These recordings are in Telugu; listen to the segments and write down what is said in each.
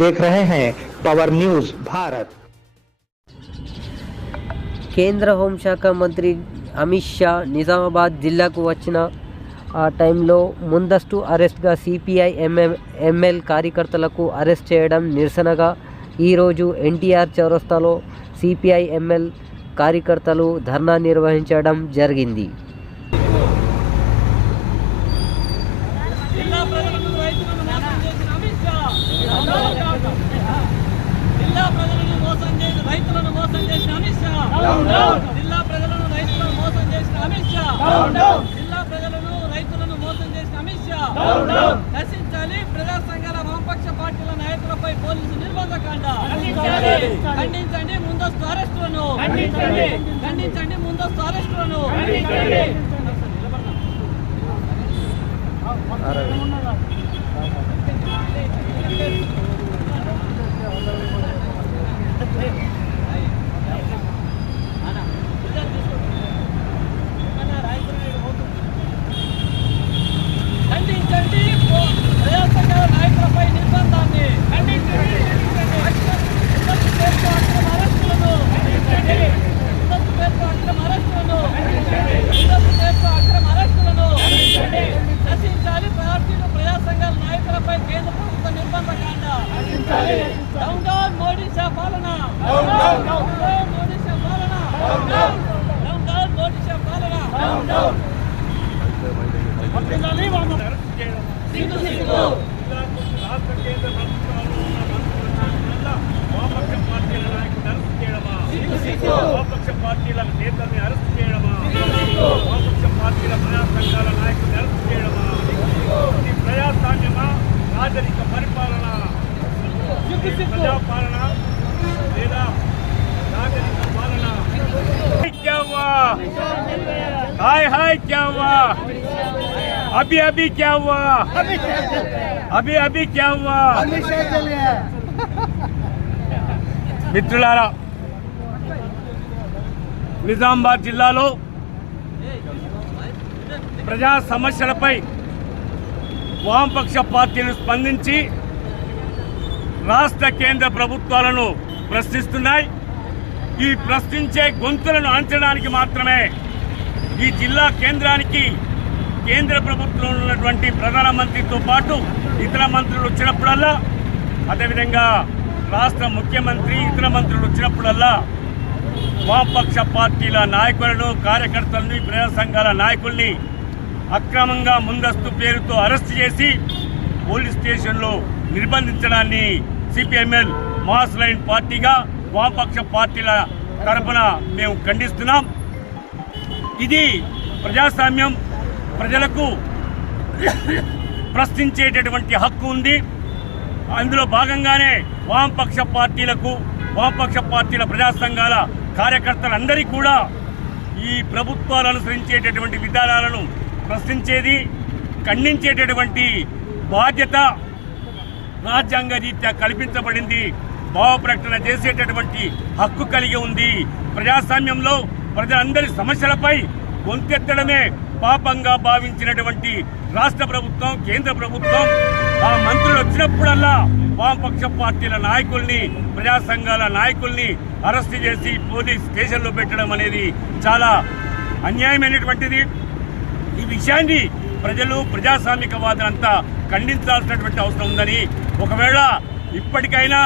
देख रहे हैं पवर न्यूज भारत। కేంద్ర హోంశాఖ మంత్రి అమిత్ షా నిజామాబాద్ జిల్లాకు వచ్చిన ఆ టైంలో ముందస్తు అరెస్ట్గా సిపిఐ ఎంఎల్ కార్యకర్తలకు అరెస్ట్ చేయడం నిరసనగా ఈరోజు ఎన్టీఆర్ చౌరస్తాలో సిపిఐ ఎంఎల్ కార్యకర్తలు ధర్నా నిర్వహించడం జరిగింది. నశించాలి ప్రజా సంఘాల వామపక్ష పార్టీల నాయకులపై పోలీసు నిర్బంధకాండ. ఖండించండి ముందస్తు అరెస్టులను. ఖండించండి ముందస్తు అరెస్టులను. ఖండించండి ప్రజా సంఘాల నాయకులపై నిర్బంధాన్ని. నశించాలి పార్టీలు ప్రజా సంఘాల నాయకులపై కేంద్ర ప్రభుత్వ నిర్బంధకాండ. డౌన్ డౌన్ మోడీ షా పాలన. మోడీ షా పాలన. డౌన్ డౌన్ మోడీ షా పాలన. సిగ్గు సిగ్గు రాష్ట్ర కేంద్ర ప్రభుత్వాలు వామపక్ష పార్టీల నాయకులను అరెస్ట్ చేయడమా? వామపక్ష పార్టీల నేతల్ని అరెస్ట్ చేయడమా? వామపక్ష పార్టీల ప్రజా సంఘాల నాయకులను అరెస్ట్ చేయడమా? ఇది ప్రజాస్వామ్యమా? రాజరిక పరిపాలన? ప్రజాపాలన లేదా రాజరిక పాలన? क्या हुआ? हाय हाय क्या हुआ? अभी अभी क्या हुआ? अभी अभी क्या हुआ? మిత్రులారా, నిజామాబాద్ జిల్లాలో ప్రజా సమస్యలపై వామపక్ష పార్టీలు స్పందించి రాష్ట్ర కేంద్ర ప్రభుత్వాలను ప్రశ్నిస్తున్నాయి. ఈ ప్రశ్నించే గొంతులను అణచడానికి మాత్రమే ఈ జిల్లా కేంద్రానికి కేంద్ర ప్రభుత్వంలో ఉన్నటువంటి ప్రధానమంత్రితో పాటు ఇతర మంత్రులు వచ్చినప్పుడల్లా, అదేవిధంగా రాష్ట్ర ముఖ్యమంత్రి ఇతర మంత్రులు వచ్చినప్పుడల్లా వామపక్ష పార్టీల నాయకులను, కార్యకర్తలను, ప్రజా సంఘాల నాయకుల్ని అక్రమంగా ముందస్తు పేరుతో అరెస్ట్ చేసి పోలీస్ స్టేషన్లో నిర్బంధించడాన్ని సిపిఎంఎల్ మాస్ లైన్ పార్టీగా వామపక్ష పార్టీల తరపున మేము ఖండిస్తున్నాం. ఇది ప్రజాస్వామ్యం. ప్రజలకు ప్రశ్నించేటటువంటి హక్కు ఉంది. అందులో భాగంగానే వామపక్ష పార్టీల ప్రజా సంఘాల కార్యకర్తలందరికీ కూడా ఈ ప్రభుత్వాలు అనుసరించేటటువంటి విధానాలను ప్రశ్నించేది, ఖండించేటటువంటి బాధ్యత రాజ్యాంగ రీత్యా కల్పించబడింది. భావ ప్రకటన చేసేటటువంటి హక్కు కలిగి ఉంది. ప్రజాస్వామ్యంలో ప్రజలందరి సమస్యలపై గొంతెత్తడమే పాపంగా భావించినటువంటి రాష్ట్ర ప్రభుత్వం, కేంద్ర ప్రభుత్వం ఆ మంత్రులు వచ్చినప్పుడల్లా వామపక్ష పార్టీల నాయకుల్ని, ప్రజా సంఘాల నాయకుల్ని అరెస్ట్ చేసి పోలీస్ స్టేషన్లో పెట్టడం అనేది చాలా అన్యాయమైనటువంటిది. ఈ విషయాన్ని ప్రజలు, ప్రజాస్వామికవాదులంతా ఖండించాల్సినటువంటి అవసరం ఉందని, ఒకవేళ ఇప్పటికైనా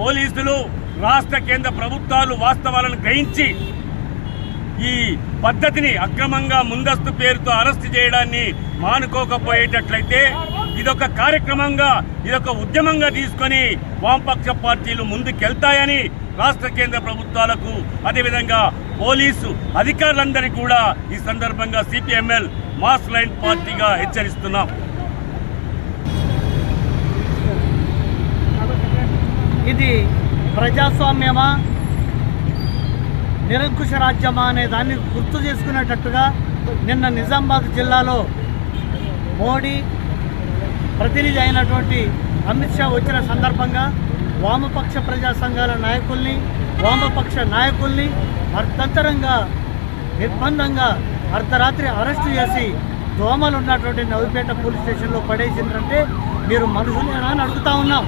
పోలీసులు, రాష్ట్ర కేంద్ర ప్రభుత్వాలు వాస్తవాలను గ్రహించి ఈ పద్ధతిని అక్రమంగా ముందస్తు పేరుతో అరెస్ట్ చేయడాన్ని మానుకోకపోయేటట్లయితే ఇదొక కార్యక్రమంగా, ఇదొక ఉద్యమంగా తీసుకొని వామపక్ష పార్టీలు ముందుకెళ్తాయని రాష్ట్ర కేంద్ర ప్రభుత్వాలకు, అదేవిధంగా పోలీసు అధికారులందరికీ కూడా ఈ సందర్భంగా సిపిఎంఎల్ మాస్ లైన్ పార్టీగా హెచ్చరిస్తున్నాం. ఇది ప్రజాస్వామ్యమా, నిరంకుశ రాజ్యమా అనే దాన్ని గుర్తు చేసుకునేటట్టుగా నిన్న నిజామాబాద్ జిల్లాలో మోడీ ప్రతినిధి అయినటువంటి అమిత్ షా వచ్చిన సందర్భంగా వామపక్ష ప్రజా సంఘాల నాయకుల్ని, వామపక్ష నాయకుల్ని అర్థంతరంగా నిర్బంధంగా అర్ధరాత్రి అరెస్టు చేసి దోమలు ఉన్నటువంటి నవిపేట పోలీస్ స్టేషన్లో పడేసిందంటే మీరు మనుషులేనా అని అడుగుతా ఉన్నాం.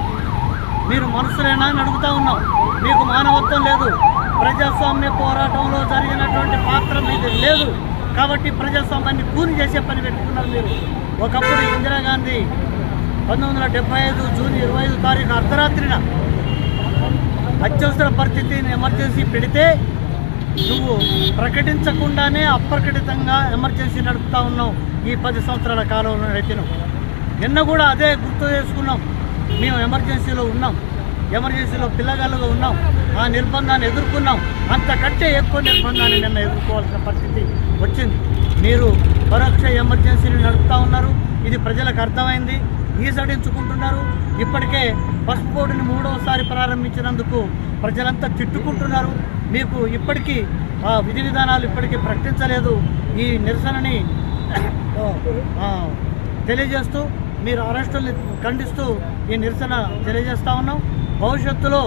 మీరు మనుషులేనా అని అడుగుతా ఉన్నాం. మీకు మానవత్వం లేదు. ప్రజాస్వామ్య పోరాటంలో జరిగినటువంటి పాత్ర మీది లేదు. కాబట్టి ప్రజాస్వామ్యాన్ని కూని చేసే పని పెట్టుకున్నారు మీరు. ఒకప్పుడు ఇందిరాగాంధీ 1975 జూన్ 25 తారీఖు అర్ధరాత్రిన అత్యవసర పరిస్థితిని ఎమర్జెన్సీ పెడితే నువ్వు ప్రకటించకుండానే అప్రకటితంగా ఎమర్జెన్సీ నడుపుతా ఉన్నావు. ఈ 10 సంవత్సరాల కాలంలో నడిపినాం. నిన్న కూడా అదే గుర్తు చేసుకున్నాం. మేము ఎమర్జెన్సీలో ఉన్నాం, ఎమర్జెన్సీలో పిల్లగాళ్ళుగా ఉన్నాం, ఆ నిర్బంధాన్ని ఎదుర్కొన్నాం. అంతకంటే ఎక్కువ నిర్బంధాన్ని నిన్న ఎదుర్కోవాల్సిన పరిస్థితి వచ్చింది. మీరు పరోక్ష ఎమర్జెన్సీని నడుపుతా ఉన్నారు. ఇది ప్రజలకు అర్థమైంది. ఈసడించుకుంటున్నారు. ఇప్పటికే బస్ బోర్డుని 3వసారి ప్రారంభించినందుకు ప్రజలంతా తిట్టుకుంటున్నారు. మీకు ఇప్పటికీ విధి విధానాలు ఇప్పటికీ ప్రకటించలేదు. ఈ నిరసనని తెలియజేస్తూ మీరు అరెస్టుల్ని ఖండిస్తూ ఈ నిరసన తెలియజేస్తూ ఉన్నాం. భవిష్యత్తులో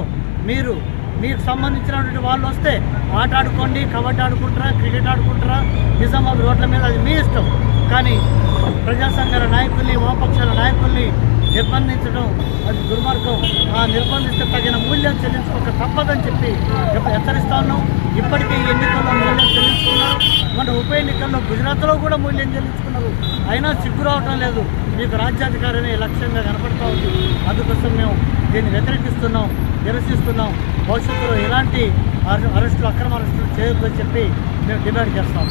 మీకు సంబంధించినటువంటి వాళ్ళు వస్తే ఆట ఆడుకోండి, కబడ్డీ ఆడుకుంటారా, క్రికెట్ ఆడుకుంటారా, నిజామాబాద్ రోడ్ల మీద అది మీ ఇష్టం. కానీ ప్రజా సంఘాల నాయకుల్ని, వామపక్షాల నాయకుల్ని నిర్బంధించడం అది దుర్మార్గం. ఆ నిర్బంధిస్తే తగిన మూల్యం చెల్లించుకోక తప్పదని చెప్పి హెచ్చరిస్తా ఉన్నాం. ఇప్పటికే ఈ ఎన్నికల్లో మూల్యం చెల్లించుకున్నారు. మన ఉప ఎన్నికల్లో గుజరాత్లో కూడా మూల్యం చెల్లించుకున్నారు. అయినా సిగ్గు రావటం లేదు. మీకు రాజ్యాధికారమే లక్ష్యంగా కనపడతా ఉంది. అందుకోసం మేము దీన్ని వ్యతిరేకిస్తున్నాం, నిరసిస్తున్నాం. భవిష్యత్తులో ఎలాంటి అరెస్టులు, అక్రమ అరెస్టులు చేయొద్దని చెప్పి మేము డిమాండ్ చేస్తాం.